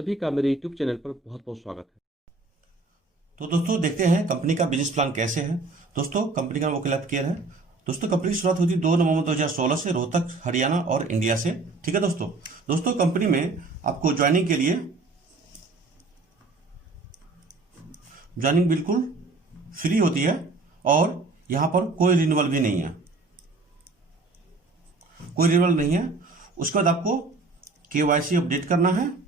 सभी का मेरे YouTube चैनल पर बहुत बहुत स्वागत है। तो दोस्तों देखते हैं कंपनी का बिजनेस प्लान कैसे है। दोस्तों कंपनी का नाम वकील केयर है। दोस्तों कंपनी की शुरुआत हुई थी 2 नवंबर 2016 से रोहतक हरियाणा और इंडिया से। ठीक है दोस्तों। दोस्तों कंपनी में आपको ज्वाइनिंग के लिए ज्वाइनिंग बिल्कुल फ्री होती है और यहां पर कोई रिन्यूअल भी नहीं है, कोई रिन्यूअल नहीं है। उसके बाद आपको KYC अपडेट करना है,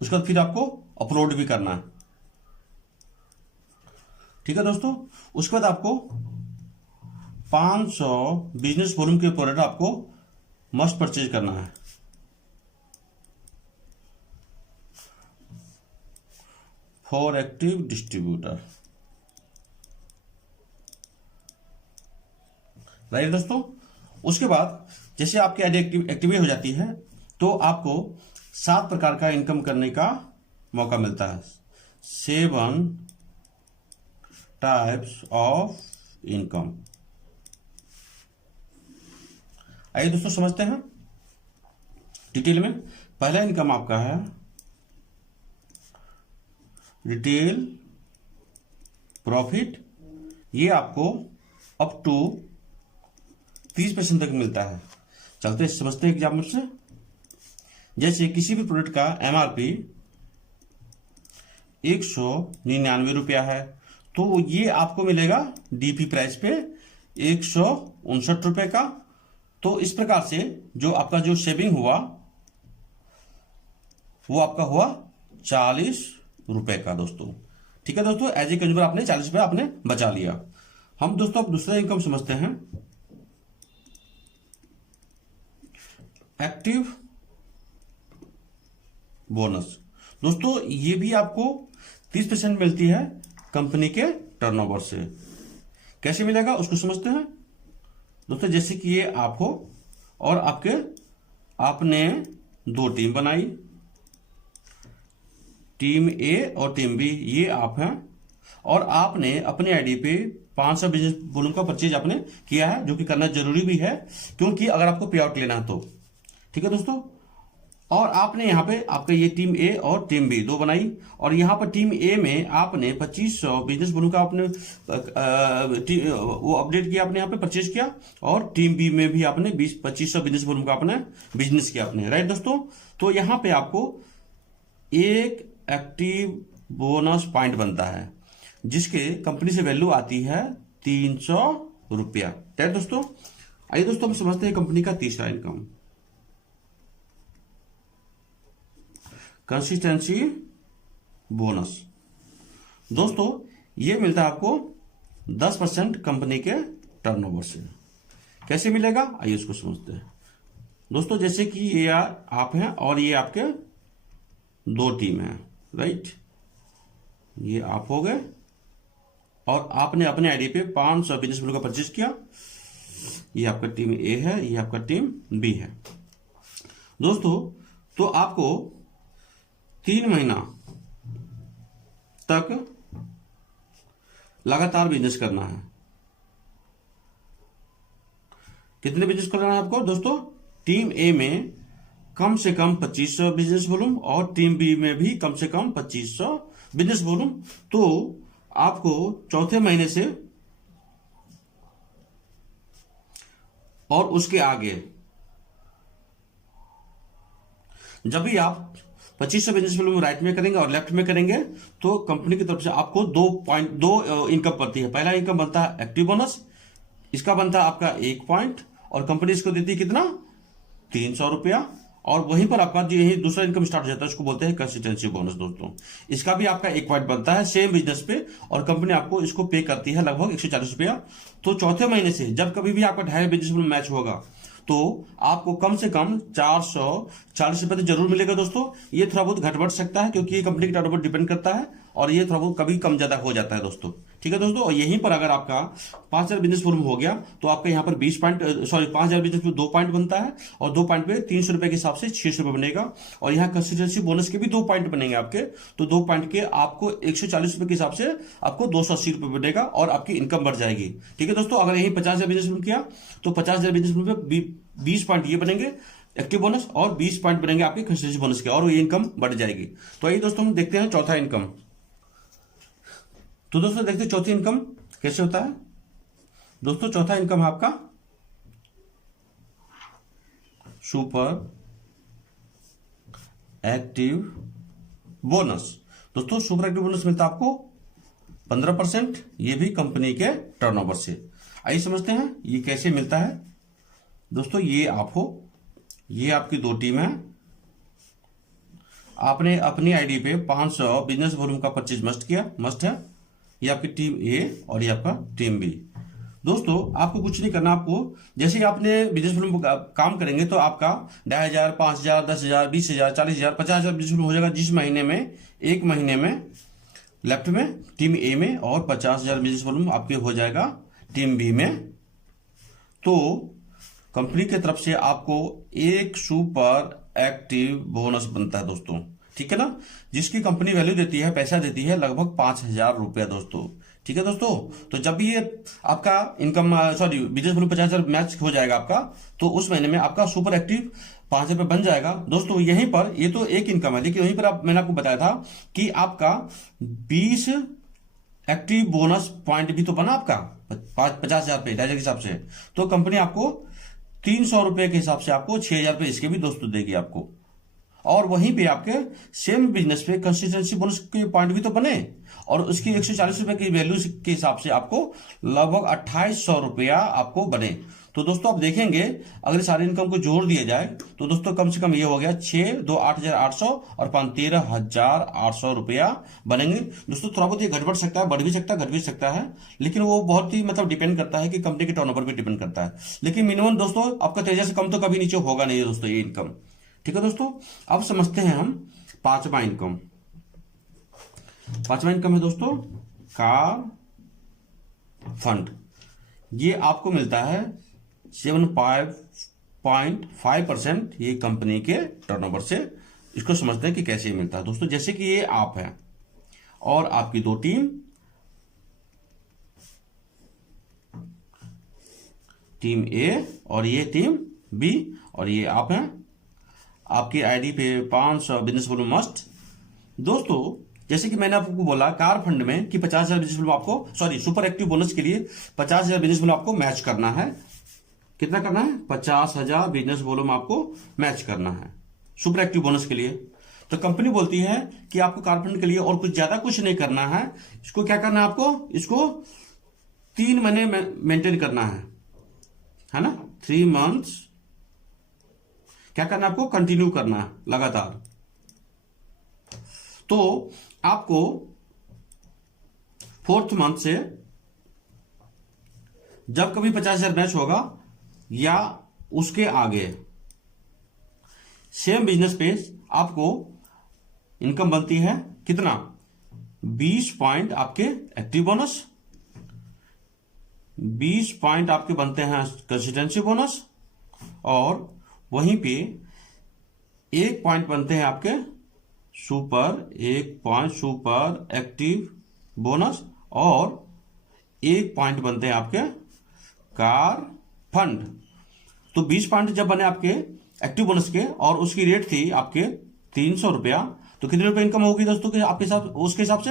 उसके बाद फिर आपको अपलोड भी करना है। ठीक है दोस्तों। उसके बाद आपको 500 बिजनेस फोरम के प्रोडक्ट आपको मस्ट परचेज करना है। फॉर एक्टिव डिस्ट्रीब्यूटर, राइट दोस्तों। उसके बाद जैसे आपकी आईडी एक्टिवेट हो जाती है तो आपको 7 प्रकार का इनकम करने का मौका मिलता है। 7 टाइप्स ऑफ इनकम। आइए दोस्तों समझते हैं डिटेल में। पहला इनकम आपका है रिटेल प्रॉफिट। ये आपको अप टू 30% तक मिलता है। चलते समझते हैं एग्जाम्पल से। जैसे किसी भी प्रोडक्ट का MRP 199 रुपया है तो ये आपको मिलेगा DP प्राइस पे 159 रुपए का। तो इस प्रकार से जो आपका जो सेविंग हुआ वो आपका हुआ 40 रुपए का दोस्तों। ठीक है दोस्तों। एज ए कंज्यूमर आपने 40 रुपए आपने बचा लिया। हम दोस्तों अब दूसरा इनकम समझते हैं, एक्टिव बोनस। दोस्तों ये भी आपको 30% मिलती है कंपनी के टर्नओवर से। कैसे मिलेगा उसको समझते हैं दोस्तों। जैसे कि ये आप हो और आपने 2 टीम बनाई, टीम A और टीम B, ये आप हैं, और आपने अपने आईडी पे 500 बिजनेस वॉल्यूम का परचेज आपने किया है, जो कि करना जरूरी भी है क्योंकि अगर आपको पे आउट लेना है तो। ठीक है दोस्तों। और आपने यहाँ पे आपका ये टीम A और टीम B 2 बनाई, और यहाँ पर टीम A में आपने 2500 बिजनेस बोनस का आपने वो अपडेट किया, आपने यहाँ पे परचेज किया, और टीम B में भी आपने 2500 बिजनेस बोनस का आपने बिजनेस किया आपने, राइट दोस्तों। तो यहाँ पे आपको एक एक्टिव बोनस पॉइंट बनता है जिसके कंपनी से वैल्यू आती है 300 रुपया, राइट दोस्तों। आइए दोस्तों हम समझते हैं कंपनी का तीसरा इनकम, कंसिस्टेंसी बोनस। दोस्तों ये मिलता है आपको 10% कंपनी के टर्नओवर से। कैसे मिलेगा आइए उसको समझते हैं दोस्तों। जैसे कि ये आप हैं और ये आपके 2 टीम हैं, राइट। ये आप हो गए और आपने अपने आईडी पे 500 बिजनेस बोनस का परचेज किया। ये आपका टीम A है, ये आपका टीम B है दोस्तों। तो आपको 3 महीना तक लगातार बिजनेस करना है। कितने बिजनेस करना है आपको दोस्तों? टीम A में कम से कम 2500 बिजनेस वॉल्यूम और टीम B में भी कम से कम 2500 बिजनेस वॉल्यूम। तो आपको चौथे महीने से और उसके आगे जब भी आप 2500 बिजनेस वॉल्यूम राइट में करेंगे और लेफ्ट में करेंगे तो कंपनी की तरफ से आपको 2 इनकम बनती है। पहला इनकम बनता है एक्टिव बोनस, इसका बनता है आपका 1 पॉइंट, और कंपनी इसको देती है कितना? 300 रुपया। और वहीं पर आपका जो यही दूसरा इनकम स्टार्ट हो जाता है उसको बोलते हैं कंसिस्टेंसी बोनस दोस्तों। इसका भी आपका 1 पॉइंट बनता है सेम बिजनेस पे, और कंपनी आपको इसको पे करती है लगभग 140 रुपया। तो चौथे महीने से जब कभी भी आपका 2.5 बिजनेस में मैच होगा तो आपको कम से कम 440 रुपए तो जरूर मिलेगा दोस्तों। ये थोड़ा बहुत घट बढ़ सकता है क्योंकि ये कंपनी के टर्नओवर डिपेंड करता है, और ये थोड़ा बहुत कभी कम ज्यादा हो जाता है दोस्तों। ठीक है दोस्तों। और यहीं पर अगर आपका 5000 बिजनेस वॉल्यूम हो गया तो आपका यहाँ पर 5000 बिजनेस में 2 पॉइंट बनता है, और 2 पॉइंट पे 300 रुपए के हिसाब से 600 रुपए बनेगा, और यहाँ कंसिस्टेंसी बोनस के भी 2 पॉइंट बनेंगे आपके। तो 2 पॉइंट के आपको 140 रुपए के हिसाब से आपको 280 रुपए बनेगा, और आपकी इनकम बढ़ जाएगी। ठीक है दोस्तों। अगर यही 50,000 बिजनेस वॉल्यूम किया तो 50,000 बिजनेस वॉल्यूम पे 20 पॉइंट ये बनेंगे, एक्टिव बोनस और 20 पॉइंट बनेंगे आपके कंसिस्टेंसी बोनस के, और ये इनकम बढ़ जाएगी। तो आइए दोस्तों हम देखते हैं चौथा इनकम। तो दोस्तों देखते हैं चौथी इनकम कैसे होता है। दोस्तों चौथा इनकम है आपका सुपर एक्टिव बोनस। दोस्तों सुपर एक्टिव बोनस मिलता है आपको 15%, ये भी कंपनी के टर्नओवर से। आइए समझते हैं ये कैसे मिलता है। दोस्तों ये आप हो, ये आपकी दो टीम है, आपने अपनी आईडी पे 500 बिजनेस वॉल्यूम का परचेज मस्ट है। ये आपकी टीम ए और ये आपका टीम बी। दोस्तों आपको कुछ नहीं करना, आपको जैसे ही आपने बिजनेस वॉल्यूम काम करेंगे तो आपका 10,000, 5,000, 10,000, 20,000, 40,000, 50,000 बिजनेस वॉल्यूम हो जाएगा। जिस महीने में, एक महीने में लेफ्ट में टीम ए में, और 50,000 बिजनेस वॉल्यूम आपके हो जाएगा टीम बी में। तो कंपनी की तरफ से आपको एक सुपर एक्टिव बोनस बनता है दोस्तों, ठीक है ना, जिसकी कंपनी वैल्यू देती है, पैसा देती है लगभग 5,000 रुपया दोस्तों, ठीक है दोस्तों। तो जब भी ये आपका इनकम बिजनेस वॉल्यूम 50,000 मैच हो जाएगा आपका, तो उस महीने में आपका सुपर एक्टिव 5,000 रुपये बन जाएगा दोस्तों। यहीं पर ये तो एक इनकम है, लेकिन वहीं पर मैंने आपको बताया था कि आपका 20 एक्टिव बोनस पॉइंट भी तो बना आपका 50,000 पे 2,500 के हिसाब से। तो कंपनी आपको 300 रुपए के हिसाब से आपको 6,000 रुपये इसके भी दोस्तों देगी आपको। और वहीं पे आपके सेम बिजनेस पे कंसिस्टेंसी बोनस के पॉइंट भी तो बने, और उसकी 140 रुपए की वैल्यू के हिसाब से आपको लगभग 2,800 रुपया आपको बने। तो दोस्तों आप देखेंगे अगर सारे इनकम को जोड़ दिया जाए तो दोस्तों कम से कम ये हो गया 6, 2, 8,800 और 5, 13,800 रुपया बनेंगे। दोस्तों थोड़ा बहुत ये घट बढ़ सकता है, बढ़ भी सकता है, घट भी सकता है, लेकिन वो बहुत ही मतलब डिपेंड करता है कि कंपनी के टर्नओवर पे डिपेंड करता है। लेकिन मिनिमम दोस्तों आपका 13,000 से कम तो कभी नीचे होगा नहीं दोस्तों ये इनकम, ठीक है दोस्तों। अब समझते हैं हम पांचवा इनकम। पांचवा इनकम है दोस्तों कार फंड। ये आपको मिलता है 7.5% ये कंपनी के टर्नओवर से। इसको समझते हैं कि कैसे मिलता है दोस्तों। जैसे कि ये आप है और आपकी दो टीम ए और ये टीम बी, और ये आप हैं, आपकी आईडी पे 500 बिजनेस वॉल्यूम मस्ट। दोस्तों जैसे कि मैंने आपको बोला कार फंड में कि 50,000 बिजनेस वॉल्यूम आपको सुपर एक्टिव बोनस के लिए 50,000 बिजनेस वॉल्यूम आपको मैच करना है। कितना करना है? 50,000 बिजनेस वॉल्यूम आपको मैच करना है सुपर एक्टिव बोनस के लिए। तो कंपनी बोलती है कि आपको कार फंड के लिए और कुछ ज्यादा कुछ नहीं करना है। इसको क्या करना है आपको? इसको 3 महीने मेंटेन करना है ना, 3 मंथ्स क्या करना है आपको? कंटिन्यू करना है लगातार। तो आपको 4th मंथ से जब कभी 50,000 मैच होगा या उसके आगे सेम बिजनेस पे आपको इनकम बनती है कितना? 20 पॉइंट आपके एक्टिव बोनस, 20 पॉइंट आपके बनते हैं कंसिस्टेंसी बोनस, और वहीं पे 1 पॉइंट बनते हैं आपके सुपर एक्टिव बोनस, और 1 पॉइंट बनते हैं आपके कार फंड। तो 20 पॉइंट जब बने आपके एक्टिव बोनस के और उसकी रेट थी आपके 300 रुपया, तो कितने रुपए इनकम होगी दोस्तों के आपके हिसाब उसके हिसाब से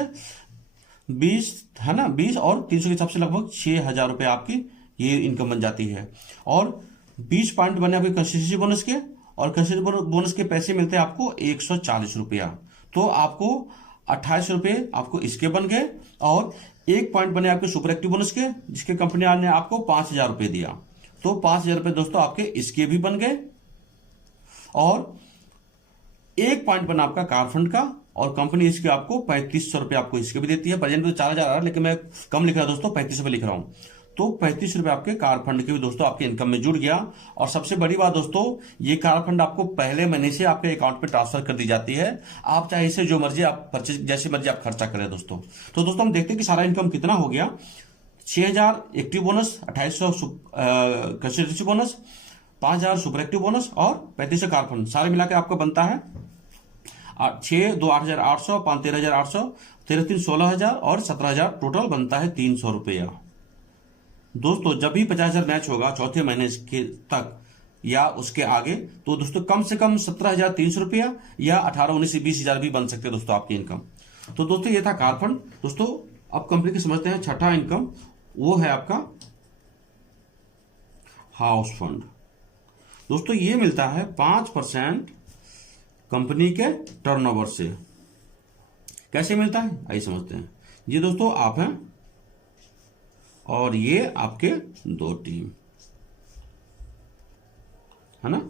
20 है ना, 20 और 300 के हिसाब से लगभग 6,000 रुपए आपकी ये इनकम बन जाती है। और 20 पॉइंट बने आपके कंसिस्टेंसी बोनस के, और कंसिस्टेंसी बोनस के पैसे मिलते हैं आपको 140 रुपया। तो आपको 28 रुपये आपको इसके बन गए, और 1 पॉइंट बने आपके सुपर एक्टिव बोनस के जिसके कंपनी ने आपको 5,000 रुपये दिया, तो 5,000 रुपये दोस्तों आपके इसके भी बन गए, और 1 पॉइंट बना आपका कार फंड का, और कंपनी इसके आपको 3,500 रुपये आपको इसके भी देती है। प्रेजेंट में 4,000 आ रहा है, लेकिन मैं कम लिख रहा हूं दोस्तों, 35 रुपये लिख रहा हूं। तो 35 रुपये आपके कार फंड के भी दोस्तों आपके इनकम में जुड़ गया। और सबसे बड़ी बात दोस्तों, ये कार फंड आपको पहले महीने से आपके अकाउंट पे ट्रांसफर कर दी जाती है। आप चाहे इसे जो मर्जी आप परचेज जैसे मर्जी आप खर्चा करें दोस्तों। तो दोस्तों हम देखते हैं कि सारा इनकम कितना हो गया। 6,000 active bonus, 2,800 consistency bonus, 5,000 super active bonus और 3500 कार फंड, सारे मिलाकर आपका बनता है 6, 2, 8,800, 5, 13,800, 13, 16,000 और 17,000, टोटल बनता है 300 रुपया। दोस्तों जब भी 50,000 मैच होगा चौथे महीने के तक, या उसके आगे, तो दोस्तों कम से कम 17,300 रुपया या 18, 19, 20,000 भी बन सकते हैं दोस्तों आपकी इनकम। तो दोस्तों ये था कार फंड। दोस्तों अब कंपनी की समझते हैं छठा इनकम, वो है आपका हाउस फंड। दोस्तों ये मिलता है 5% कंपनी के टर्नओवर से। कैसे मिलता है आइए समझते हैं। ये दोस्तों आप हैं और ये आपके दो टीम है ना,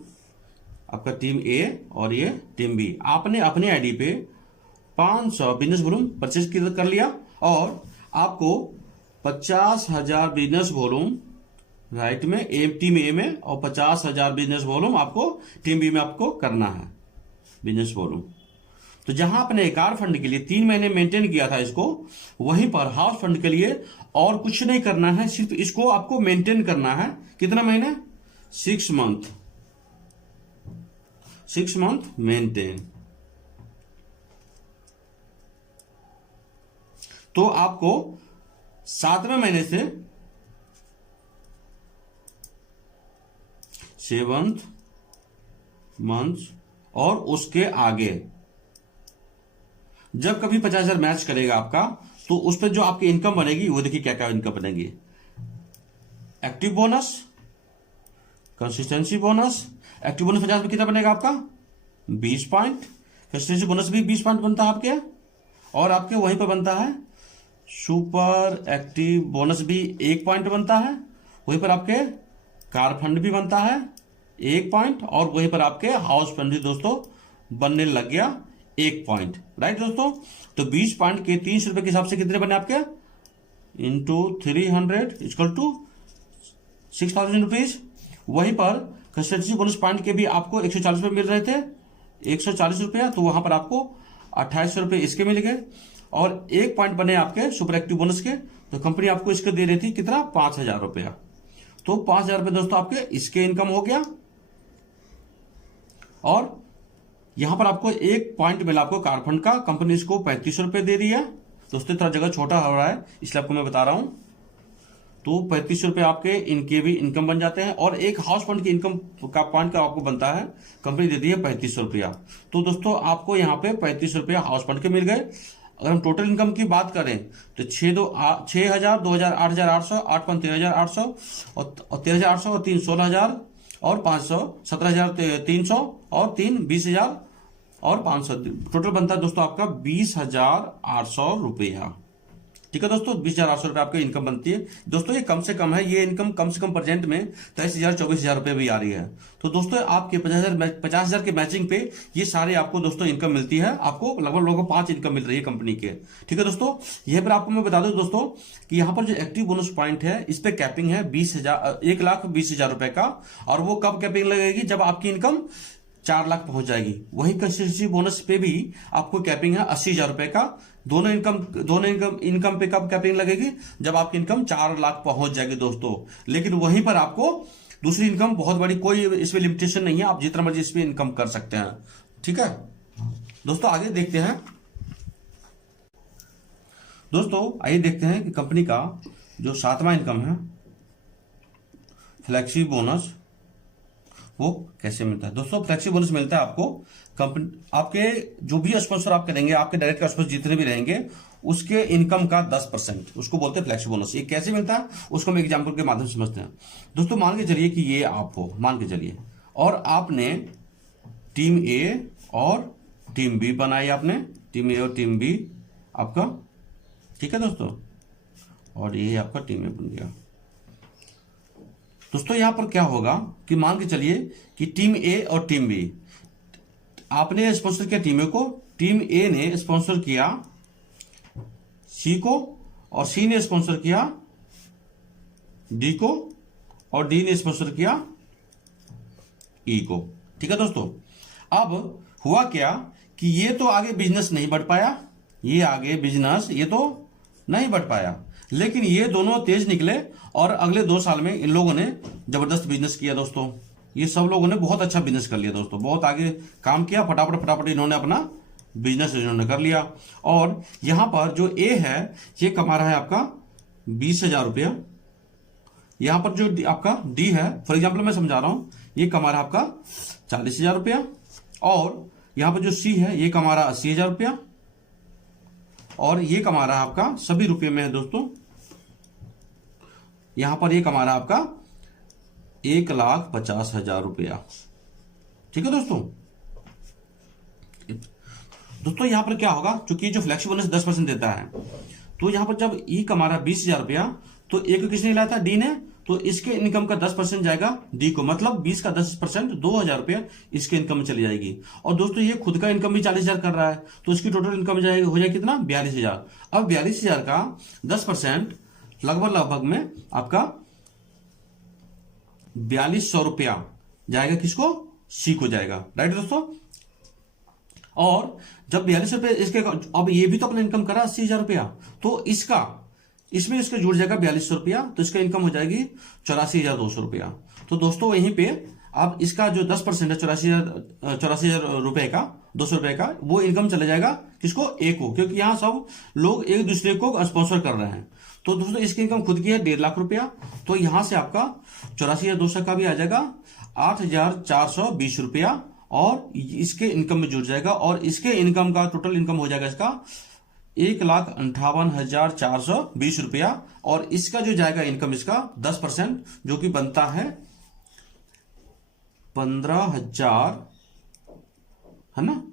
आपका टीम ए और ये टीम बी। आपने अपने आईडी पे 500 बिजनेस वॉल्यूम परचेज कर लिया और आपको 50,000 बिजनेस वॉल्यूम राइट में टीम ए में और 50,000 बिजनेस वॉल्यूम आपको टीम बी में आपको करना है बिजनेस वॉल्यूम। तो जहां आपने कार फंड के लिए 3 महीने मेंटेन किया था इसको, वहीं पर हाउस फंड के लिए और कुछ नहीं करना है, सिर्फ इसको आपको मेंटेन करना है। कितना महीने? 6 मंथ। 6 month maintain. तो आपको 7वें महीने से 7th मंथ और उसके आगे जब कभी 50,000 मैच करेगा आपका, तो उस पर जो आपकी इनकम बनेगी वो देखिए क्या क्या इनकम बनेगी। Active bonus, consistency bonus. Active bonus 50 में कितना बनेगा आपका? 20 पॉइंट। कंसिस्टेंसी बोनस भी 20 पॉइंट बनता है आपके, और आपके वहीं पर बनता है सुपर एक्टिव बोनस भी 1 पॉइंट बनता है। वहीं पर आपके कार फंड भी बनता है 1 पॉइंट, और वहीं पर आपके हाउस फंड भी दोस्तों बनने लग गया 1 पॉइंट। राइट दोस्तों, तो 20 पॉइंट के 300 रुपए के हिसाब से कितने बने आपके? Into 300 equal to 6,000 rupees. वहीं पर कंसिस्टेंसी बोनस पॉइंट के भी आपको 140 रुपए मिल रहे थे, 140 रुपया, तो वहां पर आपको 2800 रुपए इसके मिल गए, और 1 पॉइंट बने आपके सुपर एक्टिव बोनस के। तो कंपनी आपको इसके दे रही थी कितना? 5,000 रुपया। तो 5,000 रुपये दोस्तों आपके इसके इनकम हो गया, और यहां पर आपको 1 पॉइंट मिला आपको कार फंड का। कंपनी इसको 3500 रुपये दे रही है। दोस्तों थोड़ा जगह छोटा हो रहा है इसलिए आपको मैं बता रहा हूं। तो 3500 रुपये आपके इनके भी इनकम बन जाते हैं, और एक हाउस फंड की इनकम का पॉइंट का आपको बनता है, कंपनी देती है 3500 रुपया। तो दोस्तों आपको यहाँ पे 3500 रुपया हाउस फंड के मिल गए। अगर हम टोटल इनकम की बात करें तो 6,000, 2,000, 8,800, 8 5 13,800, और 13,800 और 3 16,000 और 500 17,300 और 3 20,000 और 500, टोटल बनता है दोस्तों आपका 20,800 रुपया। ठीक है दोस्तों, 20,800 रुपये आपकी इनकम बनती है। दोस्तों ये कम से कम है, ये इनकम कम से कम प्रेजेंट में 23,000 24,000 रुपये भी आ रही है। तो दोस्तों आपके 50,000 के मैचिंग पे ये सारे आपको दोस्तों इनकम मिलती है। आपको लगभग 5 इनकम मिल रही है कंपनी के। ठीक है दोस्तों, यह पर आपको मैं बता दूं दोस्तों कि यहाँ पर जो एक्टिव बोनस पॉइंट है इस पे कैपिंग है 1,20,000 रुपए का, और वो कब कैपिंग लगेगी? जब आपकी इनकम 4 लाख पहुंच जाएगी। वहीं कंसिस्टेंसी बोनस पे भी आपको कैपिंग है 80,000 रुपए का। दोनों इनकम पे कब कैपिंग लगेगी? जब आपकी इनकम 4 लाख पहुंच जाएगी दोस्तों। लेकिन वहीं पर आपको दूसरी इनकम बहुत बड़ी, कोई इसमें लिमिटेशन नहीं है, आप जितना मर्जी इसमें इनकम कर सकते हैं। ठीक है दोस्तों, आगे देखते हैं। दोस्तों आइए देखते हैं कि कंपनी का जो 7वां इनकम है फ्लेक्सी बोनस, वो कैसे मिलता है। दोस्तों फ्लेक्सी बोनस मिलता है आपको कंपनी, आपके जो भी स्पॉन्सर आप करेंगे, आपके डायरेक्ट स्पॉन्सर जितने भी रहेंगे, उसके इनकम का 10%, उसको बोलते हैं फ्लेक्सी बोनस। ये कैसे मिलता है उसको हम एग्जांपल के माध्यम से समझते हैं। दोस्तों मान के चलिए कि ये आप हो, मान के चलिए, और आपने टीम ए और टीम बी बनाई, आपने टीम ए और टीम बी आपका। ठीक है दोस्तों, और ये आपका टीम ए बन गया। दोस्तों यहां पर क्या होगा कि मान के चलिए कि टीम ए और टीम बी, आपने स्पॉन्सर किया टीम ए को, टीम ए ने स्पॉन्सर किया सी को, और सी ने स्पॉन्सर किया डी को, और डी ने स्पॉन्सर किया ई को। ठीक है दोस्तों, अब हुआ क्या कि ये तो आगे बिजनेस नहीं बढ़ पाया, ये आगे बिजनेस ये तो नहीं बढ़ पाया, लेकिन ये दोनों तेज निकले, और अगले 2 साल में इन लोगों ने जबरदस्त बिजनेस किया दोस्तों। ये सब लोगों ने बहुत अच्छा बिजनेस कर लिया दोस्तों, बहुत आगे काम किया, फटाफट इन्होंने अपना बिजनेस इन्होंने कर लिया। और यहां पर जो ए है ये कमा रहा है आपका 20,000 रुपया। यहां पर जो आपका डी है, फॉर एग्जाम्पल मैं समझा रहा हूं, ये कमा रहा है आपका 40,000 रुपया, और यहां पर जो सी है ये कमा रहा 80,000 रुपया, और ये कमा रहा है आपका सभी रुपये में है दोस्तों, यहां पर ये कमा रहा है आपका 1,50,000 रुपया। ठीक है दोस्तों। दोस्तों यहां पर क्या होगा, क्योंकि जो फ्लैक्सी बोनस 10% देता है, तो यहां पर जब ई कमा रहा 20,000 रुपया, तो ए को किसने लाया था, डी ने, तो इसके इनकम का 10% जाएगा डी को, मतलब 20 का 10% 2,000 रुपया इसके इनकम में चली जाएगी। और दोस्तों ये खुद का इनकम भी 40,000 कर रहा है, तो इसकी टोटल इनकम हो जाएगी कितना, 42,000। अब 42,000 का 10% लगभग में आपका 4,200 रुपया जाएगा, किसको, सी को जाएगा। राइट दोस्तों। और जब 42 रुपये इसके, अब ये भी तो अपना इनकम करा 80,000 रुपया, तो इसमें इसका जुड़ जाएगा 4,200 रुपया, तो इसका इनकम हो जाएगी 84,200 रुपया। तो दोस्तों यहीं पे अब इसका जो 10% है 84,000 रुपए का, 200 रुपए का, वो इनकम चले जाएगा किसको, ए को, क्योंकि यहां सब लोग एक दूसरे को स्पॉन्सर कर रहे हैं। तो दोस्तों इसकी इनकम खुद की है 1.5 लाख रुपया, तो यहां से आपका 84,200 का भी आ जाएगा 8,420 रुपया, और इसके इनकम में जुड़ जाएगा, और इसके इनकम का टोटल इनकम हो जाएगा इसका 1,58,420 रुपया, और इसका जो जाएगा इनकम इसका 10% जो कि बनता है 15,000, है ना,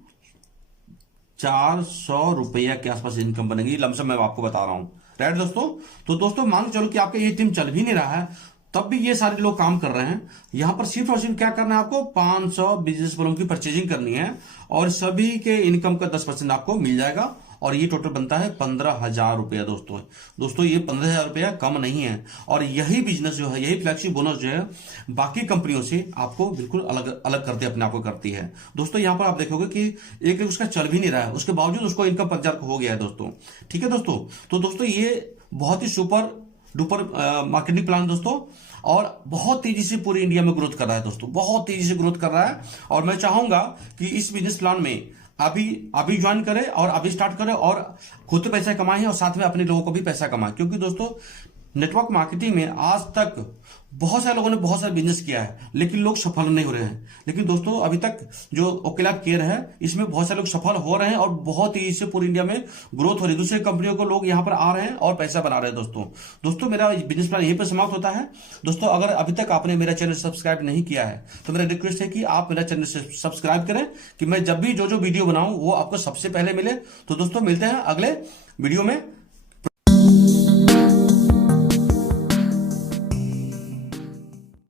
400 रुपया के आसपास इनकम बनेगी, लमसम मैं आपको बता रहा हूं। राइट दोस्तों। तो दोस्तों मान चलो कि आपका ये टीम चल भी नहीं रहा है, तब भी ये सारे लोग काम कर रहे हैं। यहां पर सिर्फ और सिर्फ क्या करना है आपको, 500 बिजनेस वालों की परचेजिंग करनी है, और सभी के इनकम का 10% आपको मिल जाएगा, और ये टोटल बनता है 15,000 रुपया दोस्तों ये 15,000 रुपया कम नहीं है। और यही बिजनेस जो है, यही फ्लैक्सी बोनस जो है बाकी कंपनियों से आपको बिल्कुल अलग करते अपने आप को करती है। दोस्तों यहां पर आप देखोगे कि एक उसका चल भी नहीं रहा है, उसके बावजूद उसको इनकम 15,000 हो गया है दोस्तों। ठीक है दोस्तों। तो दोस्तों ये बहुत ही सुपर डुपर मार्केटिंग प्लान दोस्तों, और बहुत तेजी से पूरे इंडिया में ग्रोथ कर रहा है दोस्तों, बहुत तेजी से ग्रोथ कर रहा है। और मैं चाहूंगा कि इस बिजनेस प्लान में अभी ज्वाइन करें, और अभी स्टार्ट करें, और खुद पैसा कमाएं, और साथ में अपने लोगों को भी पैसा कमाएं। क्योंकि दोस्तों नेटवर्क मार्केटिंग में आज तक बहुत सारे लोगों ने बहुत सारा बिजनेस किया है, लेकिन लोग सफल नहीं हो रहे हैं। लेकिन दोस्तों अभी तक जो ओकेलैब केयर है, इसमें बहुत सारे लोग सफल हो रहे हैं, और बहुत ही इससे पूरी इंडिया में ग्रोथ हो रही है। दूसरे कंपनियों को लोग यहां पर आ रहे हैं और पैसा बना रहे हैं दोस्तों मेरा बिजनेस प्लान यहीं पर समाप्त होता है। दोस्तों अगर अभी तक आपने मेरा चैनल सब्सक्राइब नहीं किया है, तो मेरा रिक्वेस्ट है कि आप मेरा चैनल सब्सक्राइब करें, कि मैं जब भी जो वीडियो बनाऊं वो आपको सबसे पहले मिले। तो दोस्तों मिलते हैं अगले वीडियो में।